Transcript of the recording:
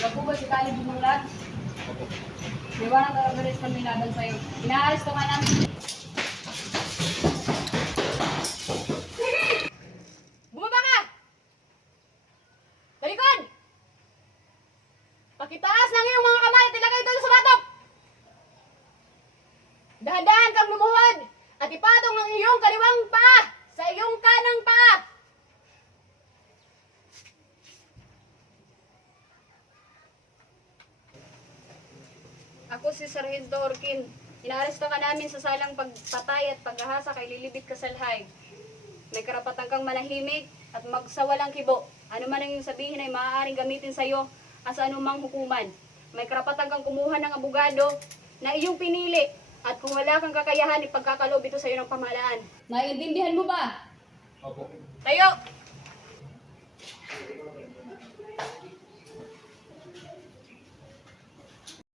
Wag po ba si Kali bumulat? Liwanag ka agaris kami laban sa'yo. Inaalis ka nga namin. Bumaba ka! Talikod! Pakitaas ng iyong mga kamay at ilagay ito sa batok! Dahan-dahan kang lumuhod at ipatong ang iyong kaliwang paa sa iyong kanang paa! Ako si Sargento Orkin. Inaaresto ka namin sa salang pagpatay at paghahasa kay Lilibit Kasalhay. May karapatan kang manahimik at magsawalang kibo. Ano man ang iyong sabihin ay maaaring gamitin sa iyo as anumang hukuman. May karapatan kang kumuha ng abogado na iyong pinili at kung wala kang kakayahan, ipagkakaloob ito sa iyo ng pamahalaan. Naiintindihan mo ba? Opo. Tayo!